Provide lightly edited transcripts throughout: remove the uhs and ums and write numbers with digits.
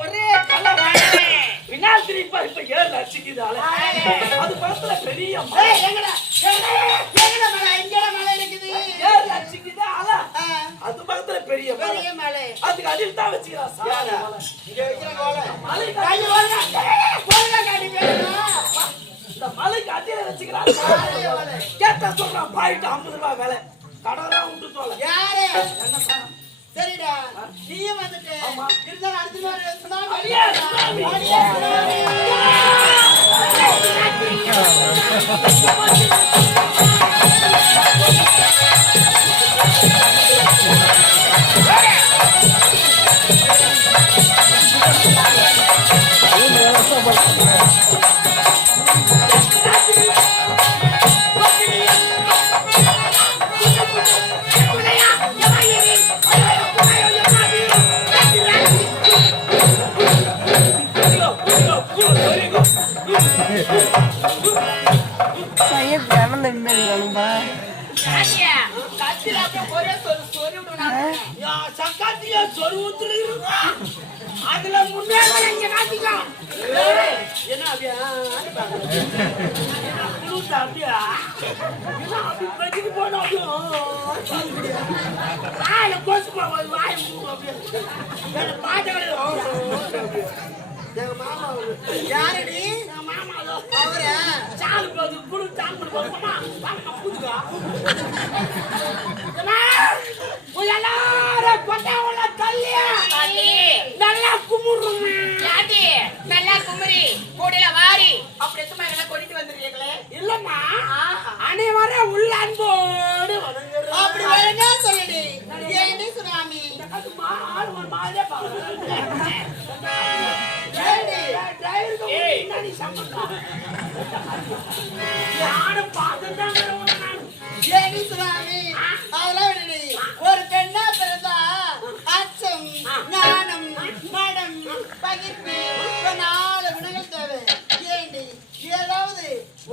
ஒரே பின்னால் திருப்பி இப்ப 7 லட்சம் அது படத்துல பெரிய அது பக்கத்துல பெரிய மலை அதுக்கு அடியில் தான் வச்சுக்கிறான் இந்த மலைக்கு அடியில வச்சுக்கிறான் கேட்டா சொல்றான் பாயிட்டு 50 ரூபாய் வேலை கடவுளா விட்டு சொல்ல யாரு சரிடா நீயும் வந்துட்டு இருந்தாலும் அடுத்த வாரம் சுனாமி அதுல முன்னேற இங்க மாட்டிக்கலாம் என்ன அப்படியா அப்படியா அப்படி பிரச்சனை போனோம் வாயில கோசு போவோம் வாய அப்படியே பாட்ட எங்க மாமா யாரடி மாமா அவர சாலு போது குடு தாங்க போமா வாங்க புதுகா எல்லார கொட்டாவல தள்ளியா நல்லா குமுறுமா யாடி நல்லா குமுறி கோடில வாரி அப்படி சும்மா என்ன கொடிட்டு வந்திருக்கீங்களே இல்லம்மா அனைவரே உள்ள அன்போடு வணங்குறோம் அப்படி வரங்க சொல்லுடி ஏண்டி சுனாமி அது ஆள் ஒரு மாதிரியே பாக்குறேன் ஏண்டி டிரைவருக்கு முன்னாடி சம்பந்தம் யாரும் பாத்துட்டாங்க ஏண்டி சுனாமி அதெல்லாம் விடுடி ஒரு பெண்ணா பிறந்தா அச்சம் ஞானம் மடம் பகிர்வு 4 குணங்கள் தேவை ஏண்டி ஏதாவது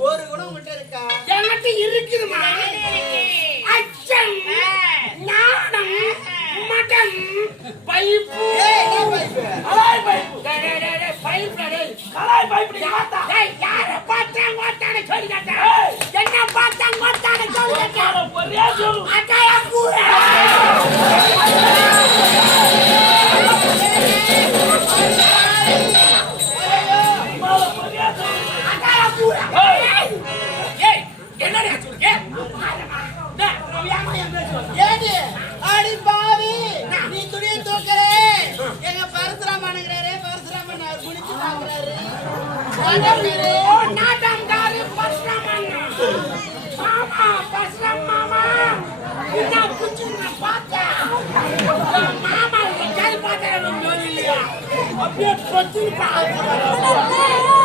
ஒரு குணம் மட்டும் இருக்கா எனக்கு இருக்குதுமா அச்சம் ஞானம் மடம் பைப்பு கலாய் பைப்பு கலாய் பைப்பு யார பார்த்தா ஓட்டான சொல்லி கேட்டா என்ன பார்த்தா ஓட்டான சொல்லி கேட்டா ஒரே சொல்லு அட்டாயா பூரா என்னடா சொல்லுங்க ஏடி அடி பாவி நீ துணியை தூக்கறே எங்க பரசுராமனுங்கறாரே பரசுராமன் குளிச்சு பாக்குறாரு நாடம்காரி பரசுராமன் மாமா பரசுராம மாமா என்ன குச்சினா பாத்தா மாமா கை பாத்தா இல்லையா அப்படியே பத்தி பாக்குறாரு